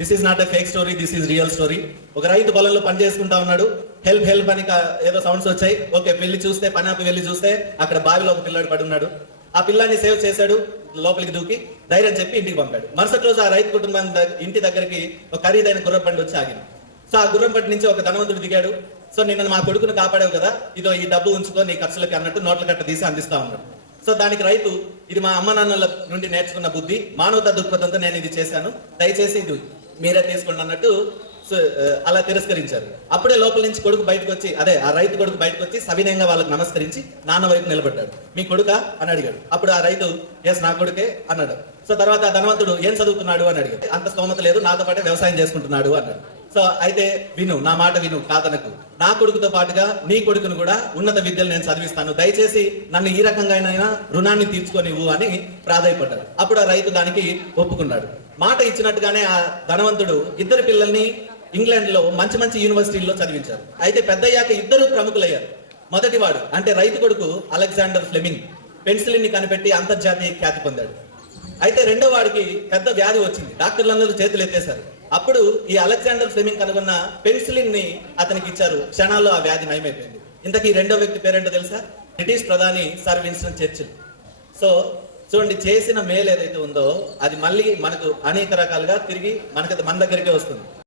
This is not a fake story, this is real story. ఒక రైతు పొలంలో పని చేసుకుంటా ఉన్నాడు. హెల్ప్ హెల్ప్ అని ఏదో సౌండ్స్ వచ్చాయి. ఓకే, వెళ్ళి చూస్తే, పని ఆపి వెళ్ళి చూస్తే అక్కడ బావిలో ఒక పిల్లాడు పడి ఉన్నాడు. ఆ పిల్లాన్ని సేవ్ చేశాడు, లోపలికి దూకి ధైర్యం చెప్పి ఇంటికి పంపాడు. మరుసటి రోజు ఆ రైతు కుటుంబం ఇంటి దగ్గరికి ఒక ఖరీదైన గుర్రం బండి వచ్చి ఆగింది. సో ఆ గుర్రం బండి నుంచి ఒక ధనవంతుడు దిగాడు. సో నిన్న మా కొడుకును కాపాడావు కదా, ఇదో ఈ డబ్బు ఉంచుకో నీ ఖర్చులకి అన్నట్టు నోట్ల కట్ట తీసి అందిస్తా ఉన్నాడు. సో దానికి రైతు, ఇది మా అమ్మ నాన్నల నుండి నేర్చుకున్న బుద్ధి, మానవతా దృక్పథంతో నేను ఇది చేశాను, దయచేసి ఇది మీరే తీసుకోండి అన్నట్టు అలా తిరస్కరించారు. అప్పుడే లోపల నుంచి కొడుకు బయటకు వచ్చి, ఆ రైతు కొడుకు బయటకు వచ్చి సవినయంగా వాళ్ళకి నమస్కరించి నాన్న వైపు నిలబడ్డాడు. మీ కొడుకా అని అడిగాడు. అప్పుడు ఆ రైతు, ఎస్ నా కొడుకే అన్నాడు. సో తర్వాత ఆ ధనవంతుడు, ఏం చదువుతున్నాడు అని అడిగాడు. అంత స్తోమత లేదు, నాతో పాటే వ్యవసాయం చేసుకుంటున్నాడు అన్నాడు. సో అయితే విను, నా మాట విను, కాదనకు. నా కొడుకుతో పాటుగా నీ కొడుకును కూడా ఉన్నత విద్యలు నేను చదివిస్తాను, దయచేసి నన్ను ఈ రకంగా రుణాన్ని తీర్చుకోనివ్వు అని ప్రాధాయపడ్డాడు. అప్పుడు ఆ రైతు దానికి ఒప్పుకున్నాడు. మాట ఇచ్చినట్టుగానే ఆ ధనవంతుడు ఇద్దరు పిల్లల్ని ఇంగ్లాండ్ లో మంచి మంచి యూనివర్సిటీల్లో చదివించారు. అయితే పెద్దయ్యాక ఇద్దరు ప్రముఖులయ్యారు. మొదటివాడు అంటే రైతు కొడుకు అలెగ్జాండర్ ఫ్లెమింగ్ పెన్సిలిన్ ని కనిపెట్టి అంతర్జాతీయ ఖ్యాతి పొందాడు. అయితే రెండో వాడికి పెద్ద వ్యాధి వచ్చింది. డాక్టర్లందరూ చేతులు ఎత్తేశారు. అప్పుడు ఈ అలెగ్జాండర్ ఫ్లెమింగ్ కనుగొన్న పెన్సిలిన్ ని అతనికి ఇచ్చారు. క్షణాల్లో ఆ వ్యాధి నయమైపోయింది. ఇంతకీ రెండో వ్యక్తి పేరేంటో తెలుసా? బ్రిటిష్ ప్రధాని సర్ విన్స్టన్ చర్చిల్. సో చూడండి, చేసిన మేలు ఏదైతే ఉందో అది మళ్ళీ మనకు అనేక రకాలుగా తిరిగి మన దగ్గరికే వస్తుంది.